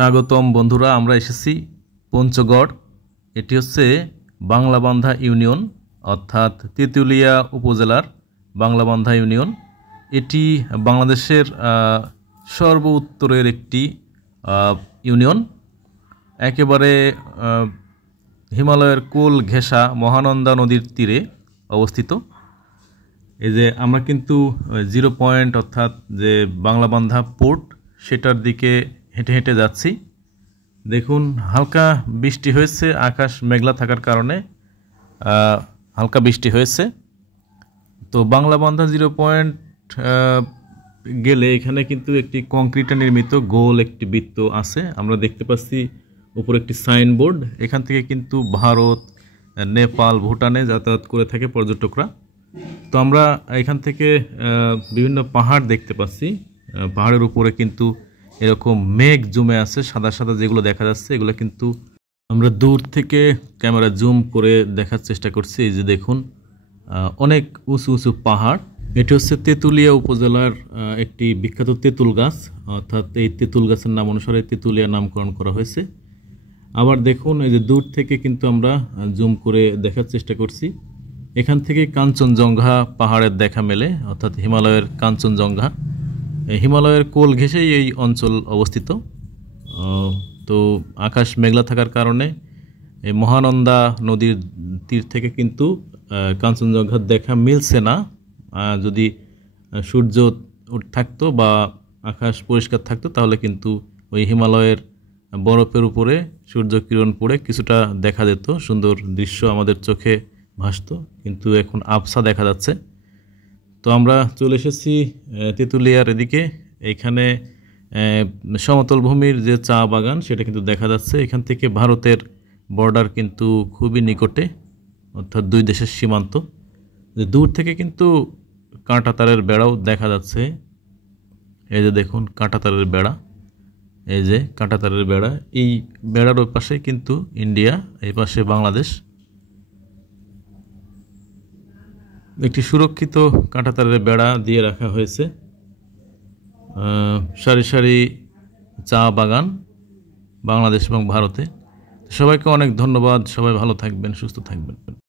স্বাগতম বন্ধুরা, আমরা এসেছি পঞ্চগড়। এটি হচ্ছে বাংলাবান্ধা ইউনিয়ন, অর্থাৎ তেঁতুলিয়া উপজেলার বাংলাবান্ধা ইউনিয়ন। এটি বাংলাদেশের সর্ব উত্তরের একটি ইউনিয়ন, একেবারে হিমালয়ের কোল ঘেঁষা মহানন্দা নদীর তীরে অবস্থিত। এই যে আমরা কিন্তু 0 পয়েন্ট অর্থাৎ যে বাংলাবান্ধা পোর্ট সেটার দিকে হেঁটে হেঁটে যাচ্ছি। দেখুন, হালকা বৃষ্টি হয়েছে, আকাশ মেঘলা থাকার কারণে হালকা বৃষ্টি হয়েছে। তো বাংলাবান্ধা 0 পয়েন্ট গেলে এখানে কিন্তু একটি কংক্রিটে নির্মিত গোল একটি বৃত্ত আছে। আমরা দেখতে পাচ্ছি উপরে একটি সাইনবোর্ড। এখান থেকে কিন্তু ভারত, নেপাল, ভুটানে যাতায়াত করে থাকে পর্যটকরা। তো আমরা এখান থেকে বিভিন্ন পাহাড় দেখতে পাচ্ছি। পাহাড়ের উপরে কিন্তু এরকম মেঘ জমে আছে, সাদা সাদা যেগুলো দেখা যাচ্ছে, এগুলো কিন্তু আমরা দূর থেকে ক্যামেরা জুম করে দেখার চেষ্টা করছি। এই যে দেখুন, অনেক উঁচু উঁচু পাহাড়। এটি হচ্ছে তেঁতুলিয়া উপজেলার একটি বিখ্যাত তেঁতুল গাছ, অর্থাৎ এই তেঁতুল গাছের নাম অনুসারে তেঁতুলিয়া নামকরণ করা হয়েছে। আবার দেখুন, এই যে দূর থেকে কিন্তু আমরা জুম করে দেখার চেষ্টা করছি। এখান থেকে কাঞ্চনজঙ্ঘা পাহাড়ের দেখা মেলে, অর্থাৎ হিমালয়ের কাঞ্চনজঙ্ঘা। হিমালয়ের কোল ঘেঁষেই এই অঞ্চল অবস্থিত। তো আকাশ মেঘলা থাকার কারণে এই মহানন্দা নদীর তীর থেকে কিন্তু কাঞ্চনজঙ্ঘার দেখা মিলছে না। যদি সূর্য থাকতো বা আকাশ পরিষ্কার থাকতো তাহলে কিন্তু ওই হিমালয়ের বরফের উপরে সূর্য কিরণ পড়ে কিছুটা দেখা যেত, সুন্দর দৃশ্য আমাদের চোখে ভাসতো। কিন্তু এখন আবছা দেখা যাচ্ছে। তো আমরা চলে এসেছি তেঁতুলিয়ার এদিকে। এইখানে সমতল ভূমির যে চা বাগান সেটা কিন্তু দেখা যাচ্ছে। এখান থেকে ভারতের বর্ডার কিন্তু খুবই নিকটে, অর্থাৎ দুই দেশের সীমান্ত। দূর থেকে কিন্তু কাঁটাতারের বেড়াও দেখা যাচ্ছে। এই যে দেখুন, কাঁটাতারের বেড়া, এই যে কাঁটাতারের বেড়া। এই বেড়ার ওই পাশে কিন্তু ইন্ডিয়া, এই পাশে বাংলাদেশ। একটি সুরক্ষিত কাঁটাতারের বেড়া দিয়ে রাখা হয়েছে। সারি সারি চা বাগান বাংলাদেশ এবং ভারতে। সবাইকে অনেক ধন্যবাদ। সবাই ভালো থাকবেন, সুস্থ থাকবেন।